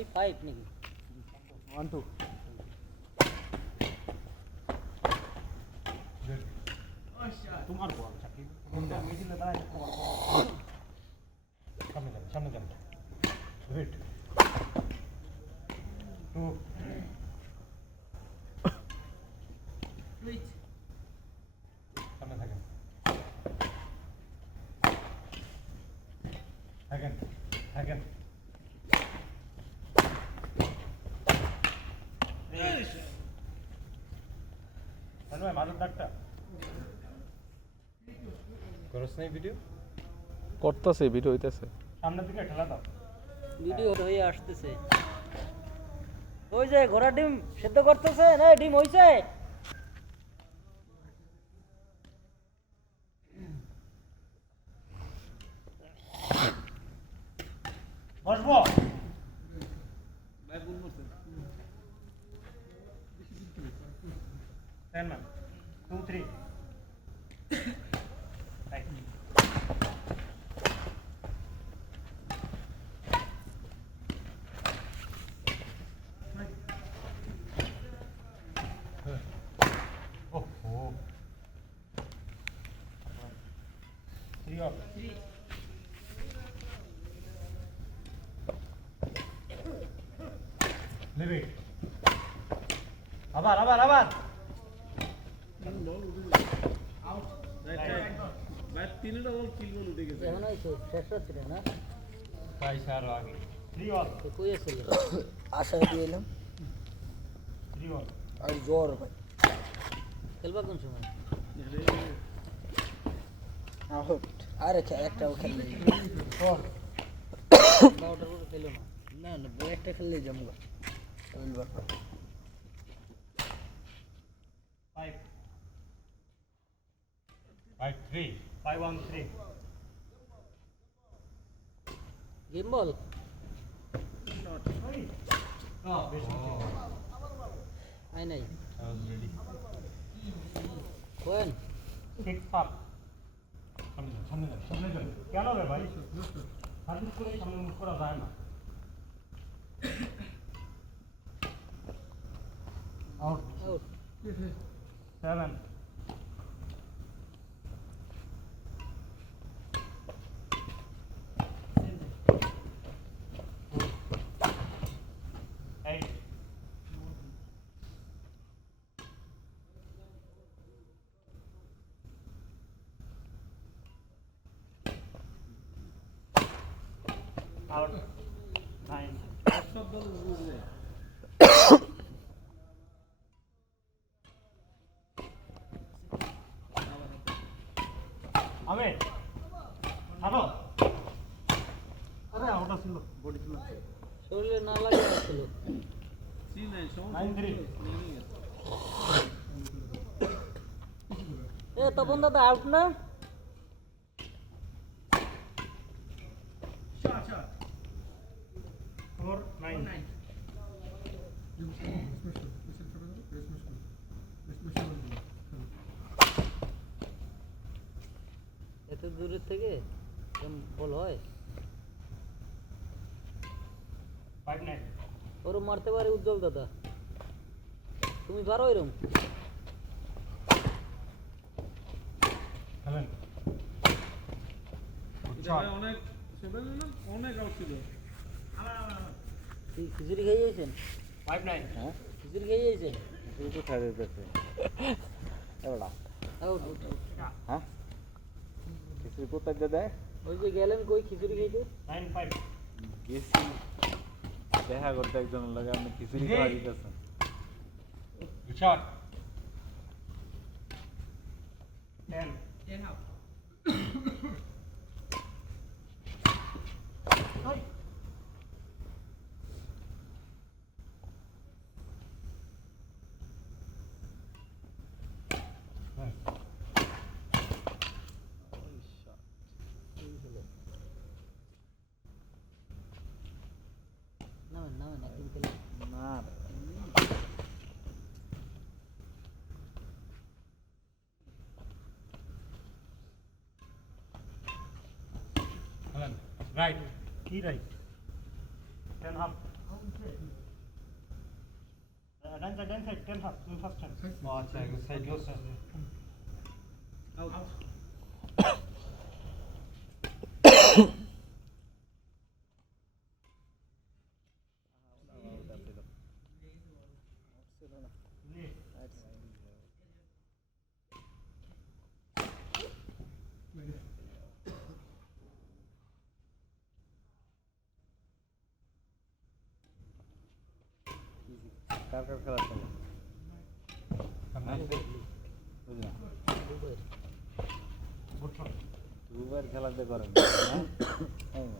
ওই 5 নাকি 1 2 তোমার বল চাকি মিডিলে দাঁড়ায় তোমার বল সামনে যান ওয়েট 2 সুইচ সামনে থাকেন থাকেন ভাই মাদক ডাক্তার করছ নাই ভিডিও করতেছে ভিডিও হইতেছে সামনের দিকে ঠেলা দাও ভিডিও হয়ে আসতেছে ওই যে ঘোড়া ডিম সেদ্ধ করতেছে না ডিম হইছে বসবো ভাই ভুল করছেন 10 ম্যাম 2 3 রাইট ওহো 3 অফ নেবে আবার এখন হইছে শেষ হচ্ছে না ভাই স্যার আগে 3 অফ তো কই আছিল আশা দিয়ে এলাম 3 অফ আর জ্বর ভাই খেলবা কোন সময় আউট আর একটাও খেললে ফোর 12টার পরে খেলো না না বই একটা খেললে জমগা রবিবার 5 3 5 1 3 গেম বল আই নাই কোন ঠিক পাপ সামনে যান কেন রে ভাই সার্ভিস করে সামনে মুখ করা যায় না আউট আউট 7 8 out 9 আমি হ্যালো আরে ওটা ছিল বডি ছিল শরীরে না লাগে আসছিল 9 3 এ তপন দাদা আউট না ফোর 9 এত দূরের থেকে এরম বল হয় 5 9 ওরম মারতে পারে উজ্জ্বল দাদা তুমি পারো এরম খেলেন খিচুড়ি খেয়ে যাইছেন 5 9 হ্যাঁ খিচুড়ি খেয়ে যাইছেন তুই খাই দিতেছে এবারে আউট হ্যাঁ কিছু কোথায় দিয়ে দেয় ওই যে গেলেন কই খিচুড়ি খাইতে 9 5 গেছি দেখা করতে একজনের লাগে আপনি খিচুড়ি খাওয়া দিতেছেন shot 10 out নামেন একদিন খেলে না right key right 10 up ডান সাইড টেন ফার্স্ট তুমি ফার্স্ট টাইম ও আচ্ছা এগুলো সাইড লস আউট কার কার খেলা চলে বুঝলাম গুড শট দুবার খেলাতে করেন হ্যাঁ এই না